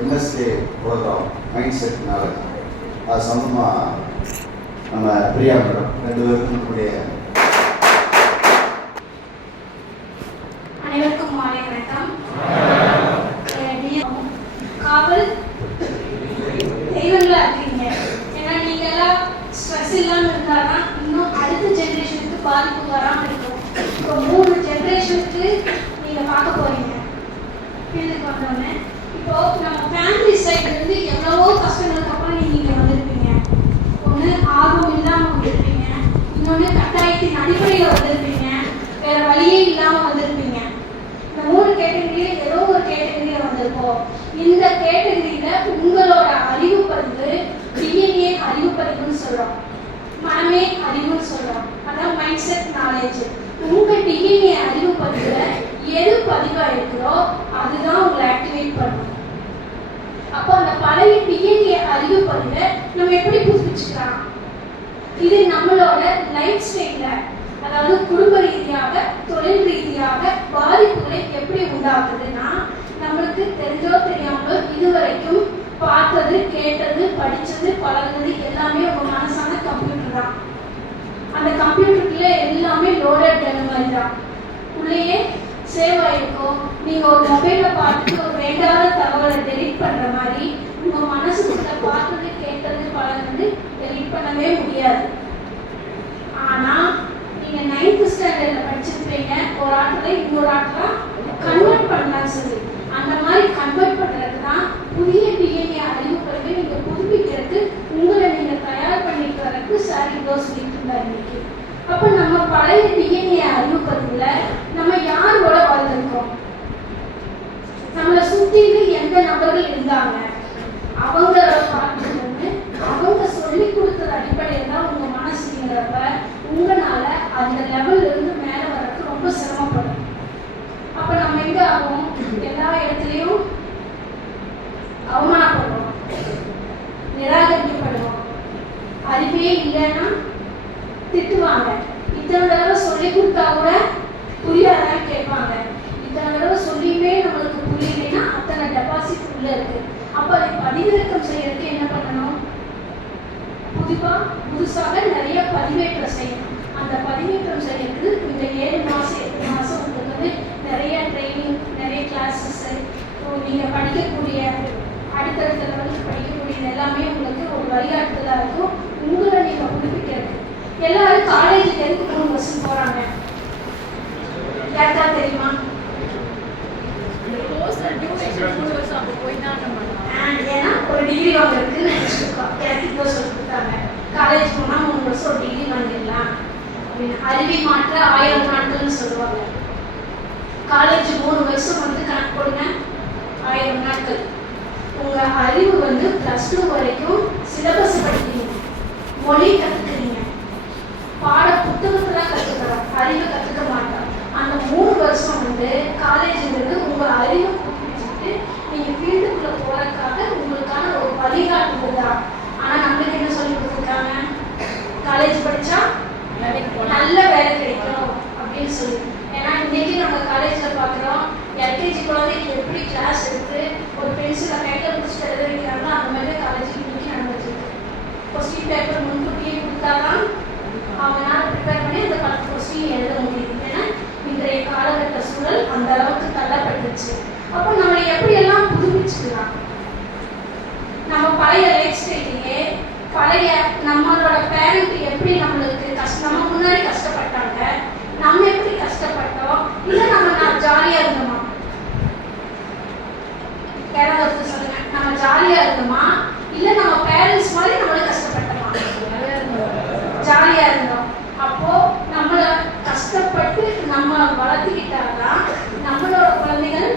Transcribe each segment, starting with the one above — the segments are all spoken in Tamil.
MSA program mind set knowledge அது சம்பந்தமாக நம்ம பிரியா மேடம் 2 பேருக்கும் நம்முடைய அனைவருக்கும் மாலை வணக்கம். காவல் தெய்வங்களா இருக்கீங்க. ஏன்னா நீங்க எல்லாம் ஸ்ட்ரெஸ் இல்லாமல் இருந்தாதான் இன்னும் அடுத்த ஜென்ரேஷனுக்கு பாதிப்பு வராமல் இருக்கும். இப்போ 3 ஜென்ரேஷனுக்கு நீங்க பார்க்க போறீங்க. ஃபீல்டுக்கு வந்தோடனே இப்போ நம்ம ஃபேமிலி சைட்ல இருந்து எவ்வளவோ கஷ்டங்களுக்கு அப்புறம் நீங்க இங்க வந்திருப்பீங்க. ஒன்று ஆர்வம் இல்லாமல் வந்திருப்பீங்க, இன்னொன்று கட்டாயத்தின் அடிப்படையில் வந்திருப்பீங்க, வேற வழியே இல்லாமல் வந்திருப்பீங்க. இந்த 3 கேட்டகரியில ஏதோ ஒரு கேட்டகரியில வந்திருப்போம். இந்த கேட்டகரியில உங்களோட அறிவு பதிவு டிஎன்ஏ அறிவு பதிவுன்னு சொல்றோம், மனமே அறிவுன்னு சொல்றோம். அதான் மைண்ட் செட் நாலேஜ். உங்க டிஎன்ஏ அறிவு பதிவுல எது பதிவா இருக்கிறோ அதுதான் உங்களை ஆக்டிவேட் பண்ணும். அப்போ அந்த பழைய டிஎன்ஏ அறிவு பதிவை நம்ம எப்படி புதுப்பிச்சுக்கலாம்? இது நம்மளோட லைஃப் ஸ்டைல்ல, அதாவது குடும்ப ரீதியாக, தொழில் ரீதியாக பாதிப்புகளை எப்படி உண்டாக்குதுன்னா, நம்மளுக்கு தெரிஞ்சோ தெரியாமலோ இதுவரைக்கும் பார்த்தது, கேட்டது, படிச்சது, பழகுனது எல்லாமே உங்க மனசான கம்ப்யூட்டர் தான். அந்த கம்ப்யூட்டருக்குள்ள எல்லாமே லோடட் மாதிரி தான், உள்ளேயே சேவ் ஆயிருக்கும். நீங்க ஒரு மொபைல பார்த்துட்டு ஒரு வேண்டாத தகவலை டெலிட் பண்ற மாதிரி உங்க மனசுக்குள்ள பார்த்தது, கேட்டது, பழகுனது டெலிட் பண்ணவே முடியாது. ஆனா நீங்க 9th ஸ்டாண்டர்ட்ல படிச்சிருப்பீங்க, ஒரு ஆட்டில் இன்னொரு ஆட்டில் கன்வெர்ட் பண்ணலாம்னு சொல்லி. அந்த மாதிரி கன்வெர்ட் பண்றதுக்கு தான் புதிய டிஎன்ஏ அறிவு பதிவை நீங்க புதுப்பிக்கிறதுக்கு உங்களை நீங்க தயார் பண்ணிக்கிறதுக்கு சார் இதோ சொல்லிட்டு இருந்தார் இன்னைக்கு. அப்ப நம்ம பழைய டிஎன்ஏ அறிவு பதிவுல நம்ம யாரோட வாழ்ந்திருக்கோம், நம்மளை சுத்திட்டு எந்த நபர்கள் இருந்தாங்க, அவங்க பார்த்து அவங்க சொல்லி கொடுத்தது அடிப்படையில் தான் உங்க மனசுங்கிறப்ப உங்களால அந்த லெவல்ல இருந்து மேல வரக்கு ரொம்ப சிரமப்படும். அப்ப நம்ம எங்க ஆகும், எல்லா இடத்துலயும் அவமானப்படுவோம், நிராகரிக்கப்படுவோம். அறிவே இல்லைன்னா திட்டுவாங்க. இத்தனை தடவை சொல்லி கொடுத்தா கூட புரியாதான்னு கேட்பாங்க. இத்தனை தடவை சொல்லியுமே நம்மளுக்கு புரியலைன்னா அத்தனை டெபாசிட் உள்ள இருக்கு. அப்ப அதை பதிவிறக்கம் செய்யறதுக்கு என்ன பண்ணணும்? புதுசாக நிறைய பதிவேற்றம் செய்யணும். அந்த பதிவேற்றம் செய்யறது இந்த 7 மாசம் 8 மாசம் உங்களுக்கு வந்து நிறைய ட்ரைனிங், நிறைய கிளாஸஸ், நீங்க படிக்கக்கூடிய அடுத்தடுத்த லெவலுக்கு படிக்கக்கூடியது எல்லாமே உங்களுக்கு ஒரு வழிகாட்டுதலா இருக்கும். உங்களை நீங்க புதுப்பிக்கிறது. எல்லாரும் காலேஜுக்கு எதுக்கு 3 வருஷம் போறாங்க? யாருக்கா தெரியுமா? ஏன்னா ஒரு டிகிரி வாங்குறதுக்கு நினைச்சிருக்கோம். எனக்கு இப்போ சொல்லி கொடுத்தாங்க, காலேஜ் போனா 3 வருஷம் ஒரு டிகிரி வாங்கிடலாம் அப்படின்னு. அறிவை மாற்ற 1000 நாட்கள்னு சொல்லுவாங்க. காலேஜ் 3 வருஷம் வந்து கணக்கு போடுங்க, 1000 நாட்கள். உங்க அறிவு வந்து +2 வரைக்கும் சிலபஸ் படிக்கிறீங்க, மொழி கத்துக்கிறீங்க, பாட புத்தகத்துல கத்துக்கிறோம், அறிவை கத்துக்க மாட்டோம். அந்த 3 வருஷம் வந்து காலேஜ்ங்கிறது உங்க அறிவை புதுப்பிச்சுட்டு நீங்க ஃபீல்டுக்குள்ள போறதுக்காக உங்களுக்கான ஒரு வழிகாட்டுதல் தான். ஆனா நம்மளுக்கு என்ன சொல்லி கொடுத்துருக்காங்க? காலேஜ் படிச்சா நல்ல வேலை கிடைக்கும் அப்படின்னு சொல்லி. ஏன்னா இன்னைக்கு நம்ம காலேஜ்ல பாக்குறோம், எல்கேஜி குழந்தைக்கு எப்படி கிளாஸ் எடுத்து ஒரு பென்சிலை கையில பிடிச்சிட்டு எழுத வைக்கிறாங்களோ அந்த மாதிரி காலேஜுக்கு இன்னைக்கு நடந்துட்டு இருக்கு. கொஸ்டின் பேப்பர் முன்கூட்டியே கொடுத்தாதான் அவங்களால ப்ரிப்பேர் பண்ணி அந்த 10 கொஸ்டின் எழுத முடியுது. ஏன்னா இன்றைய காலகட்ட சூழல் அந்த அளவுக்கு தள்ளப்பட்டுச்சு. அப்போ நம்ம எப்படியெல்லாம் புதுப்பிச்சுக்கலாம்? நம்ம பழைய லைஃப் ஸ்டைலையே, பழைய நம்மளோட பேரண்ட் எப்படி நம்மளுக்கு நம்ம முன்னாடி கஷ்டப்பட்டாங்க, நம்ம எப்படி கஷ்டப்பட்டோம், இல்லை நம்ம ஜாலியா இருந்தோமா? யாராவது சொல்லுங்க, நம்ம ஜாலியா இருந்தோமா இல்லை நம்ம பேரண்ட்ஸ் மாதிரி நம்மளுக்கு கஷ்டப்பட்டோமா? ஜாலியா இருந்தோம். அப்போ நம்மள கஷ்டப்பட்டு நம்ம வளர்த்துக்கிட்டாதான் நம்மளோட குழந்தைகள்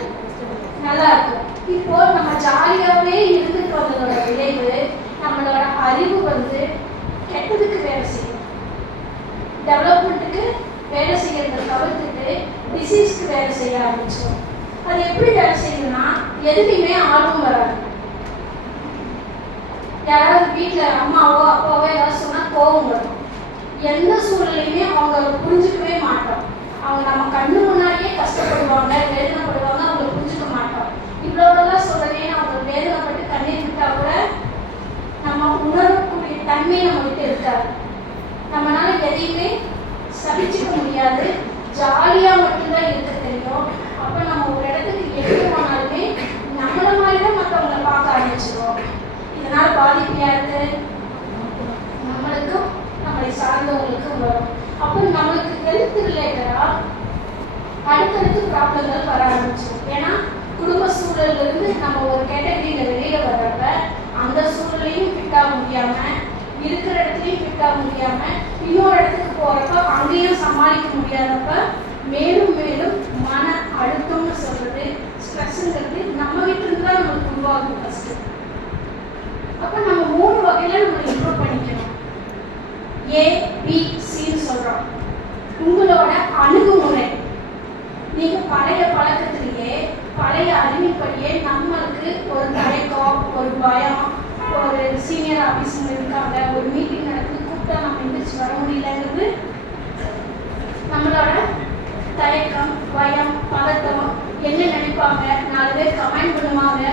நல்லா இருக்கும். இப்போ நம்ம ஜாலியாவே இருந்துட்டு வந்ததோட விளைவு நம்மளோட அறிவு வந்து கெட்டதுக்கு வேலை செய்யும், டெவலப்மெண்ட்டுக்கு வேலை செய்யறதை தவிர்த்துட்டு டிசீஸ்க்கு வேலை செய்ய ஆரம்பிச்சோம். அது எப்படி வேலை செய்யணும்னா எதுலையுமே ஆர்வம் வராது. யாராவது வீட்டில் அம்மாவோ அப்பாவோ ஏதாவது சொன்னா கோபம் வரும். எந்த சூழ்நிலையுமே அவங்க புரிஞ்சுக்கவே மாட்டோம். அவங்க நம்ம கண்ணு முன்னாடியே கஷ்டப்படுவாங்க, வேதனைப்படுவாங்க, அவங்க புரிஞ்சுக்க மாட்டோம். இவ்வளோலாம் சொல்றேன்னு அவங்க வேதனை சார்ந்தவங்களுக்கு வரும். அப்போ நம்மளுக்கு ஹெல்த் ரிலேட்டடாக அடுத்தடுத்து ப்ராப்ளங்கள் வர ஆரம்பிச்சிடும். ஏன்னா குடும்ப சூழலிருந்து நம்ம ஒரு கேட்டகரியில் வெளியில் வர்றப்ப அந்த சூழலையும் ஃபிட் ஆக முடியாமல், இருக்கிற இடத்துலையும் ஃபிட் ஆக முடியாமல், இன்னொரு இடத்துக்கு போகிறப்ப அங்கேயும் சமாளிக்க முடியாதப்ப மேலும் மேலும் மன அழுத்தம்னு சொல்கிறது, ஸ்ட்ரெஸ்ஸுங்கிறது நம்ம வீட்டிலிருந்து தான் நம்மளுக்கு உருவாகும் ஃபஸ்ட்டு. அப்போ நம்ம 3 வகையில் நம்ம இம்ப்ரூவ் பண்ணிக்கணும். ABCன்னு சொல்கிறோம். உங்களோட அணுகுமுறை, நீங்கள் பழைய பழக்கத்திலேயே பழைய அறிவின்படியே நம்மளுக்கு ஒரு தயக்கம், ஒரு பயம், ஒரு சீனியர் ஆஃபீஸுங்க இருக்காங்க, ஒரு மீட்டிங் நடக்குது, கூப்பிட்டா நம்ம எந்திரிச்சு வர முடியலங்கிறது நம்மளோட தயக்கம், பயம், பதட்டம், என்ன நினைப்பாங்க, 4 பேர் கமெண்ட் பண்ணுவாங்க,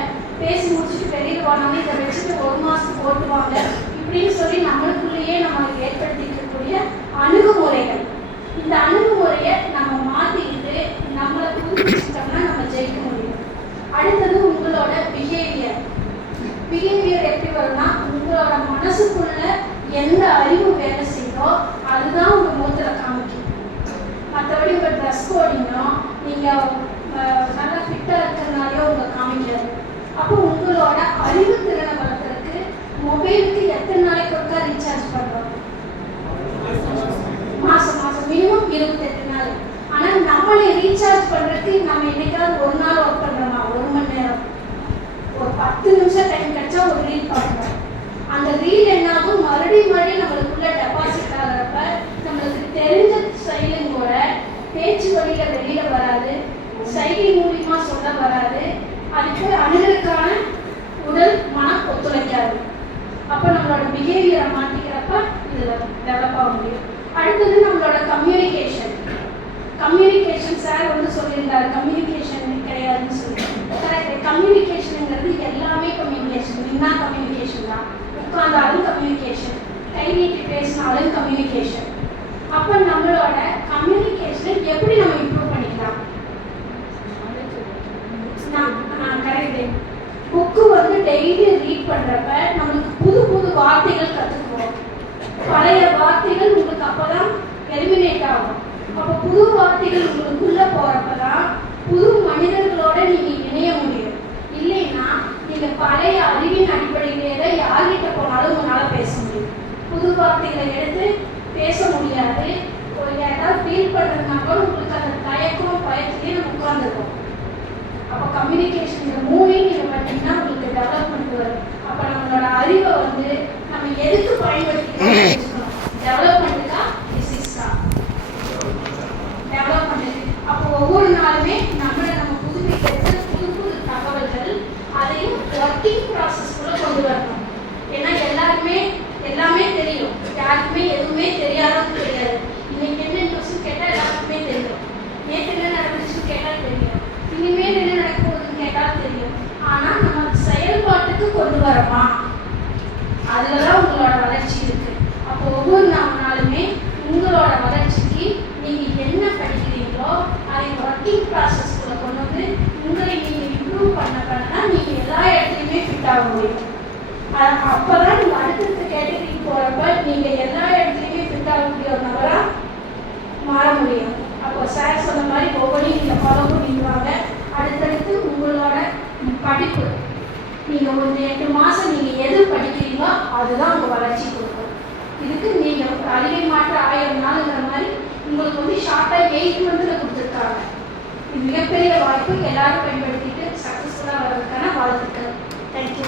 பேசி முடிச்சுட்டு வெளியில் போனாங்க, இதை வச்சுட்டு 1 மாதத்துக்கு ஓட்டுவாங்க, இப்படின்னு சொல்லி நம்மளுக்குள்ளேயே நம்ம ஏற்படுத்திக்கக்கூடிய அணுகுமுறைகள். இந்த அணுகுமுறையை நம்ம மாற்றிக்கிட்டு நம்மளை புதுப்பிச்சிட்டோம்னா நம்ம ஜெயிக்க முடியும். அடுத்தது உங்களோட பிஹேவியர். பிஹேவியர் எப்படி வரும்னா, உங்களோட மனசுக்குள்ள எந்த அறிவு வேலை செய்தோ அதுதான் உங்கள் முகத்தில் காமிக்கும். மற்றபடி உங்கள் ட்ரெஸ் கோடிங்கோ நீங்கள் நல்லா ஃபிட்டாக இருக்கிறதுனாலையோ உங்கள் காமிக்காது. அப்போ உங்களோட அறிவு திறனை வளர்க்குறதுக்கு மொபைலுக்கு எத்தனை நாளைக்கு ஒருக்கா ரீசார்ஜ் பண்ணுறோம்? மாதம் மினிமம் 28 நாள். ஆனால் நம்மளை ரீசார்ஜ் பண்ணுறதுக்கு நம்ம என்னைக்காவது ஒரு நாள் ஒர்க் பண்ணுறோமா? 1 மணி நேரம், ஒரு 10 நிமிஷம் டைம் கிடைச்சா ஒரு ரீல் பார்க்குறோம். அந்த ரீல் என்னாகும், மறுபடியும் நம்மளுக்குள்ள டெபாசிட் ஆகிறப்ப நம்மளுக்கு தெரிஞ்ச செயலும் கூட பேச்சு வழியில் வெளியில் வராது, செயலி மூலியமா சொல்ல வராது, அதுக்கு அணுகளுக்கான உடல் மனம் ஒத்துழைக்காது. அப்போ நம்மளோட பிஹேவியரை மாற்றிக்கிறப்ப இதில் டெவலப் ஆக முடியும். அடுத்தது நம்மளோட கம்யூனிகேஷன். கம்யூனிகேஷன் சார் வந்து சொல்லியிருந்தாரு, கம்யூனிகேஷன் கிடையாதுன்னு சொல்லி. கரெக்ட். கம்யூனிகேஷனுங்கிறது எல்லாமே கம்யூனிகேஷன். நின்னா கம்யூனிகேஷன் தான், உட்கார்ந்தாலும் கம்யூனிகேஷன், கை நீட்டி பேசினாலும் கம்யூனிகேஷன். அப்போ நம்மளோட கம்யூனிகேஷனை எப்படி நம்ம இம்ப்ரூவ் பண்ணிக்கலாம்? கரெக்ட். புக்கு வந்து டெய்லி ரீட் பண்ணுறப்ப நம்மளுக்கு புது புது வார்த்தைகள் கற்றுக்குவோம். பழைய வார்த்தைகள் உங்களுக்கு அப்போதான் எலிமினேட் ஆகும். அப்போ புது வார்த்தைகள் உங்களுக்குள்ள போகிறப்பதான் புது மனிதர்களோட நீங்கள் இணைய முடியும். இல்லைன்னா நீங்கள் பழைய அறிவின் அடிப்படையிலே யார்கிட்ட போனாலும் உங்களால் பேச முடியும். புது வார்த்தைகளை எடுத்து பேச முடியாது. ஏதாவது ஃபீல் பண்ணுறதுனா கூட உங்களுக்கு அந்த தயக்கம் பயத்திலேயே நம்ம உட்காந்துருக்கோம். அப்போ கம்யூனிகேஷன் இந்த 3 நீங்கள் பார்த்தீங்கன்னா உங்களுக்கு டெவலப்மெண்ட் வரும். அப்போ நம்மளோட அறிவை வந்து நம்ம எதுக்கு பயன்படுத்திக்கணும்? டெவலப்மெண்ட்டுக்கா, டிசீஸ்க்கா? டெவலப்மெண்ட்டுக்கு. அப்போ ஒவ்வொரு நாளுமே நம்மளை நம்ம புதுப்பிக்கிறது, புது புது தகவல்கள், அதையும் ஒர்க்கிங் ப்ராசஸ்க்குள்ளே கொண்டு வரணும். ஏன்னா எல்லாமே தெரியும், யாருக்குமே எதுவுமே தெரியாதுன்னு தெரியாது. இன்னைக்கு என்ன நியூஸ் கேட்டால் எல்லாருக்குமே தெரியும், நேற்று என்ன நடந்துச்சுன்னு கேட்டால் தெரியும், இனிமேல் என்ன நடக்க போகுதுன்னு கேட்டால் தெரியும். ஆனால் நம்ம செயல்பாட்டுக்கு கொண்டு வரமா, அதில் தான் உங்களோட வளர்ச்சி இருக்கு. அப்போ ஒவ்வொரு நாளுமே உங்களோட வளர்ச்சிக்கு நீங்கள் என்ன படிக்கிறீங்களோ அதை ஒர்க்கிங் ப்ராசஸ்க்குள்ளே கொண்டு வந்து உங்களை நீங்கள் இம்ப்ரூவ் பண்ண நீங்கள் எல்லா இடத்துலையுமே ஃபிட் ஆக முடியும். அப்போ தான் நீங்கள் அடுத்தடுத்த கேட்டகரிக்கு போகிறப்ப நீங்கள் எல்லா இடத்துலையுமே ஃபிட் ஆகக்கூடிய ஒரு நபராக மாற முடியும். அப்போ சார் சொன்ன மாதிரி ஒவ்வொன்றையும் நீங்கள் ஃபாலோ பண்ணிடுவாங்க. அடுத்தடுத்து உங்களோட படிப்பு, நீங்கள் ஒரு 8 மாதம் நீங்கள் எது படிக்கிறீங்களோ அதுதான் உங்கள் வளர்ச்சி கொடுக்கும். இதுக்கு நீங்கள் அழிவை மாற்ற 1000 நாளுங்கிற மாதிரி உங்களுக்கு வந்து ஷார்ட்டாக 8 மந்த்தில் கொடுத்துருக்காங்க. இது மிகப்பெரிய வாய்ப்பு. எல்லாரும் பயன்படுத்திட்டு சக்ஸஸ்ஃபுல்லாக வர்றதுக்கான வாழ்த்துக்கள். தேங்க்யூ.